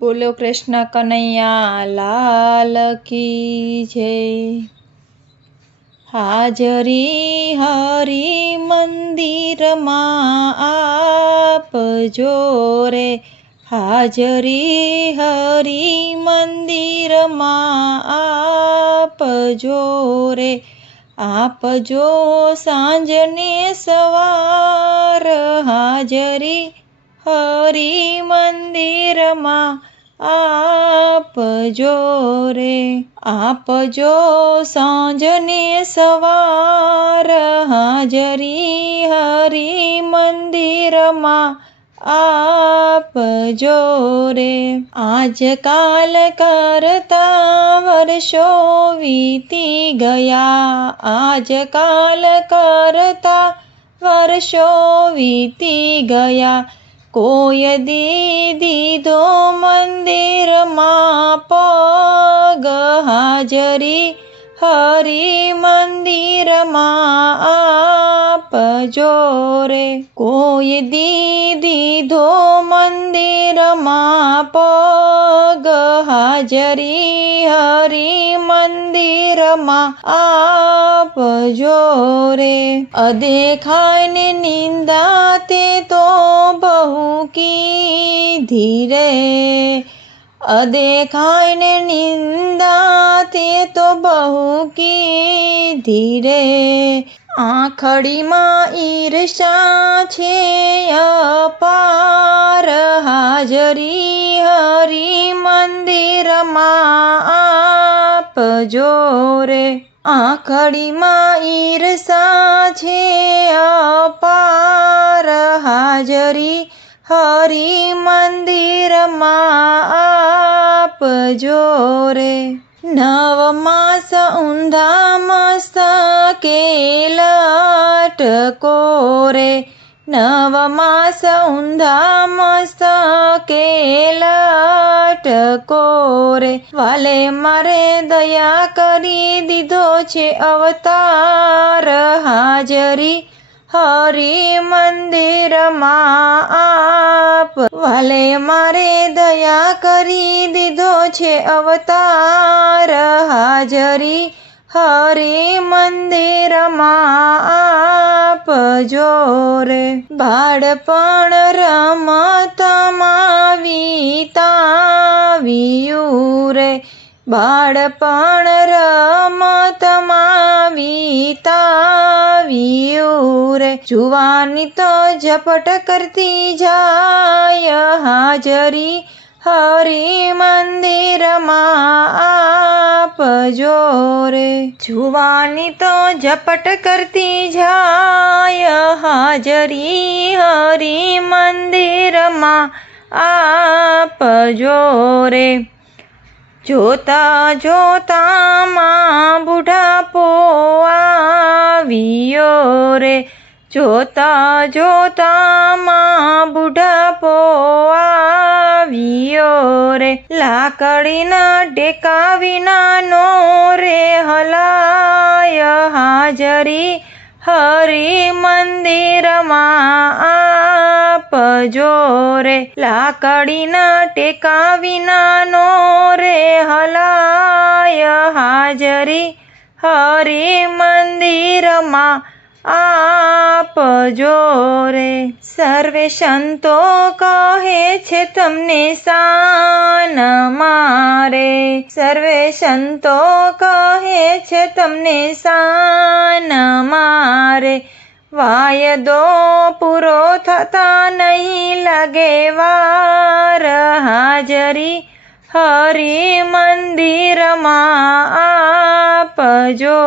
બોલો કૃષ્ણ કનૈયા લાલ કી જય। હાજરી હરી મંદિરમાં આપજો રે, હાજરી હરી મંદિરમાં આપજો રે, આપજો સાંજને સવાર, હાજરી હરી મંદિરમાં આપજો રે, આપજો સાંજને સવાર, હાજરી હરી મંદિરમાં આપજો રે। આજકાલ કરતા વર્ષો વીતી ગયા, આજકાલ કરતા વર્ષો વીતી ગયા, કોઈ દીધો મંદિરમાં પગ, હાજરી હરી મંદિરમાં આપજો રે, કોઈ દીધો મંદિરમાં પગ, હાજરી હરી મંદિરમાં આપજો રે। અદેખાયને નિંદા તે તો બહુ કીધી રે, અદેખાયને નિંદા તે તો બહુ કીધી રે, આંખડીમાં ઈર્ષા છે અપાર, હાજરી હરી મંદિરમાં આપજો રે, આંખડીમાં ઈર્ષા છે અપાર, હાજરી હરી મંદિરમાં આપજો રે। નવ માસ ઊંધા મસ્તકે લટકો રે, નવ માસ ઊંધા મસ્તકે લટકો રે, વાલે મારે દયા કરી દીધો છે અવતાર, હાજરી હરી મંદિરમાં આપ, વાલે મારે દયા કરી દીધો છે અવતાર, હાજરી હરી મંદિરમાં આપજો રે। બાળપણ રમતમાં વીતાવ્યું રે, બાળપણ રમતમાં વીતાવ્યું રે, જુવાની તો ઝપટ કરતી જાય, હાજરી હરી મંદિરમાં આપજો રે, જુવાની તો ઝપટ કરતી જાય, હાજરી હરી મંદિરમાં આપજો રે। જોતા જોતામાં બુઢાપો આવ્યો રે, જોતા જોતામાં બુઢાપો આવ્યો રે, લાકડીના ટેકા વિનાનો રે હલાય, હાજરી હરી મંદિરમાં આપજો રે, લાકડીના ટેકા વિનાનો રે હલાય, હાજરી હરી મંદિરમાં આપજો રે। સર્વે સંતો કહે છે તમને શાન મારે, સર્વે સંતો કહે છે તમને શાન મારે, વાયદો પૂરો થતા નહીં લાગે વાર, હાજરી હરી મંદિરમાં આપજો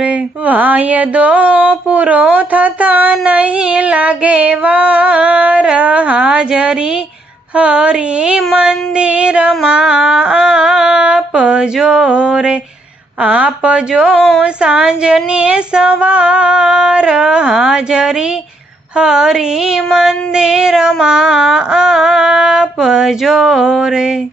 રે, વાયદો પૂરો થતા નહીં લાગે વાર, હાજરી હરી મંદિરમાં આપજો રે, આપજો સાંજને સવાર, હાજરી હરી મંદિરમાં આપજો રે।